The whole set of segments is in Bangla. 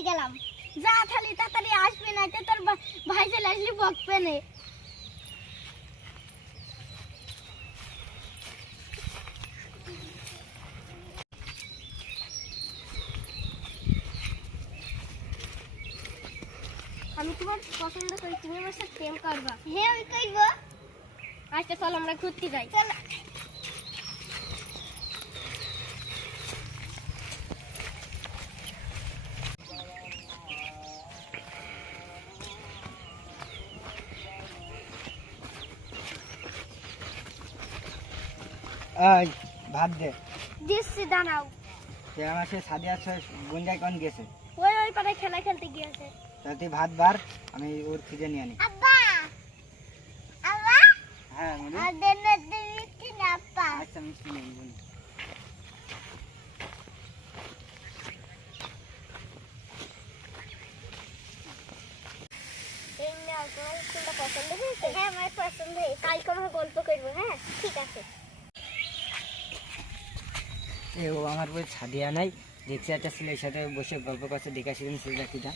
খাইতে গেলাম। যা খালি তাড়াতাড়ি আসবে না তো তোর ভাই চলে আসলে বকবে না আমি তোমার পছন্দ করি তুমি আমার সাথে প্রেম করবা। হ্যাঁ আমি করব। আচ্ছা চল আমরা ঘুরতে যাই। চল। এই ভাত দে। দিচ্ছি দাঁড়াও। সে আমার সে সাদিয়ার সাথে গুঞ্জাই কোন গেছে? ওই ওই পাড়ায় খেলা খেলতে গিয়েছে। তাহলে তুই ভাত বার আমি ওর খুঁজে নিয়ে আনি। আব্বা! আব্বা! হ্যাঁ বলি আদের না দিচ্ছি না আব্বা? আচ্ছা মিষ্টি নেই বলি তোমার স্কুলটা পছন্দ হয়েছে? হ্যাঁ আমার পছন্দ হয়েছে। কালকে আমরা গল্প করব হ্যাঁ? ঠিক আছে। ও আমার বই ছাদিয়া নাই। দেখছি একটা ছেলের সাথে বসে গল্প করছে দেখা সেদিন ছেলেটা কিটা।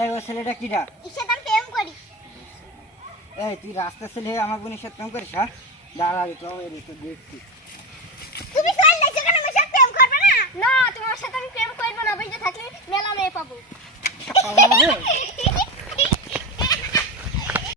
এই ও ছেলেটা কিটা? প্রেম করি এই তুই রাস্তা ছেলে আমার বোনের সাথে প্রেম করিস হ্যাঁ? দাঁড়া তো এই তো দেখছি। তুমি চল না সেখানে আমার সাথে প্রেম করবে না? না তোমার সাথে আমি প্রেম করব না বেঁচে থাকলে মেলা মেয়ে পাবো?